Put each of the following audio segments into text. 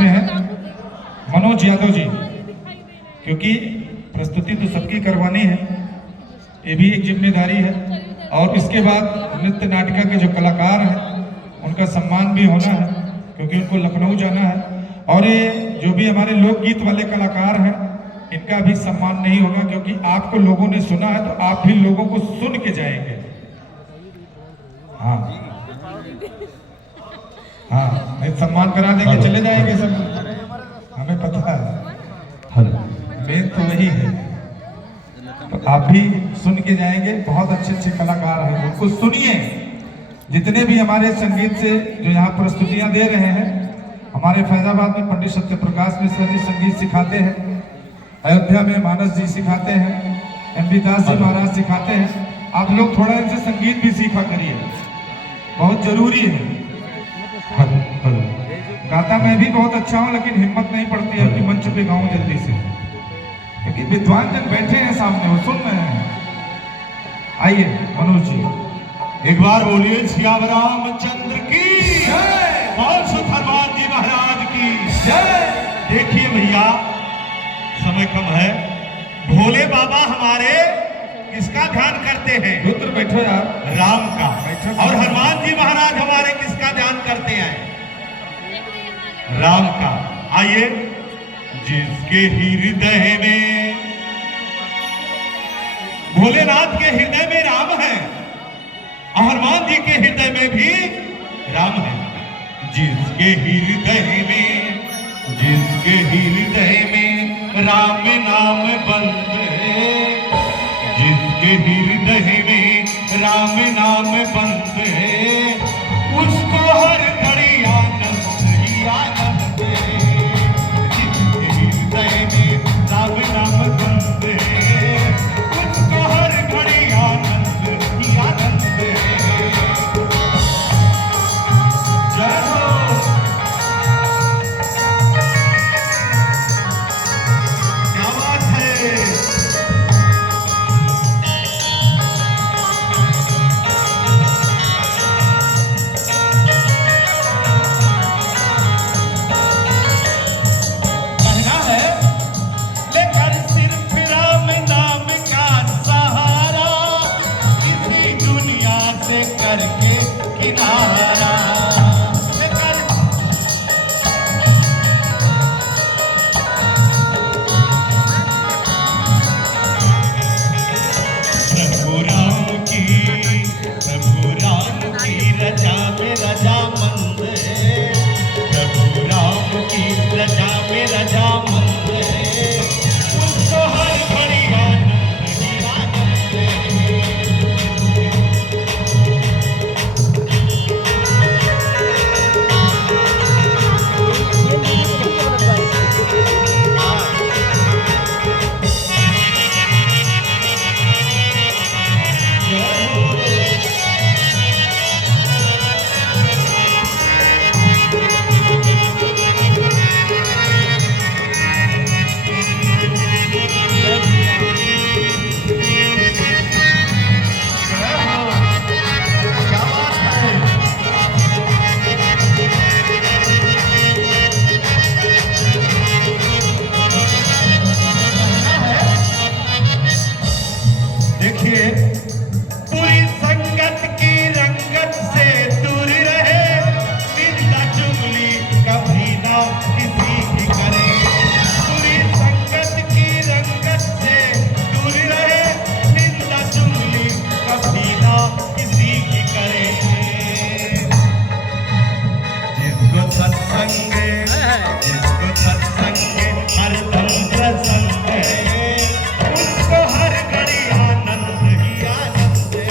मनोज यादव जी, क्योंकि प्रस्तुति तो सबकी करवानी है, ये भी एक जिम्मेदारी है। और इसके बाद नृत्य नाटिका के जो कलाकार हैं उनका सम्मान भी होना है, क्योंकि उनको लखनऊ जाना है। और ये जो भी हमारे लोकगीत वाले कलाकार हैं इनका भी सम्मान नहीं होगा, क्योंकि आपको लोगों ने सुना है तो आप भी लोगों को सुन के जाएंगे। हाँ हाँ, नहीं सम्मान करा देंगे चले जाएंगे सब, हमें पता है। मेन तो वही है, तो आप भी सुन के जाएंगे। बहुत अच्छे अच्छे कलाकार हैं, उनको सुनिए। जितने भी हमारे संगीत से जो यहाँ प्रस्तुतियां दे रहे हैं, हमारे फैजाबाद में पंडित सत्य प्रकाश मिश्रा जी संगीत सिखाते हैं, अयोध्या में मानस जी सिखाते हैं, एम.वी. दास जी महाराज सिखाते हैं। आप लोग थोड़ा इनसे संगीत भी सीखा करिए, बहुत जरूरी है। गाता मैं भी बहुत अच्छा हूँ, लेकिन हिम्मत नहीं पड़ती है कि मंच पे गाऊं जल्दी से, क्योंकि विद्वान जन बैठे हैं सामने, वो सुन रहे हैं। आइए मनोज जी, एक बार बोलिए सियावर रामचंद्र की जय, हनुमान जी महाराज की जय। देखिए भैया, समय कम है। भोले बाबा हमारे किसका ध्यान करते हैं? रुद्र बैठो यार, राम का। बैठो। और हनुमान जी महाराज हमारे किसका ध्यान करते हैं? राम का। आइए, जिसके हृदय में, भोलेनाथ के हृदय में राम है और हनुमान जी के हृदय में भी राम है। जिसके हृदय में, जिसके हृदय में राम नाम बंद है, जिसके हृदय में राम नाम बंद है, उसको हर घड़ी आनंद ही आनंद है। जिसके हृदय में राम नाम बंद है, उसको हर घड़ी आनंद ही आनंद है। जय हो। क्या बात है। पूरी संगत की रंगत से दूर रहे, निंदा चुगली कभी ना किसी की करे। पूरी संगत की रंगत से दूर रहे, निंदा चुगली कभी ना किसी की करे। जिसको सत्संग, जिसको सत्संग हरदम प्रसन्न है, उसको हर घड़ी आनंद ही आनंद है।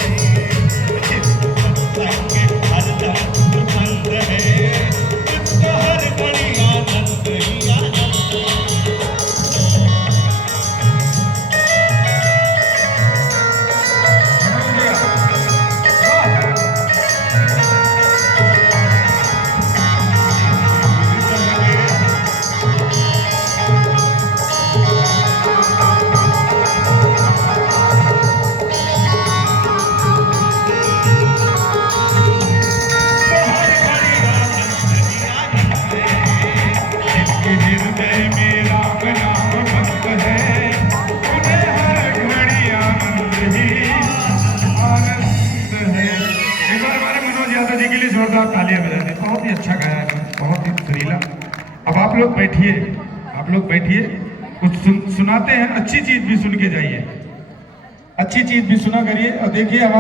जिसको सत्संग हरदम पसंद है, उसको हर घड़ी आनंद के लिए जोरदार तालियां बजा दें। बहुत ही अच्छा गाया है, बहुत ही सुरीला। अब आप लोग बैठिए, आप लोग बैठिए, कुछ सुनाते हैं, अच्छी चीज भी सुन के जाइए, अच्छी चीज भी सुना करिए और देखिए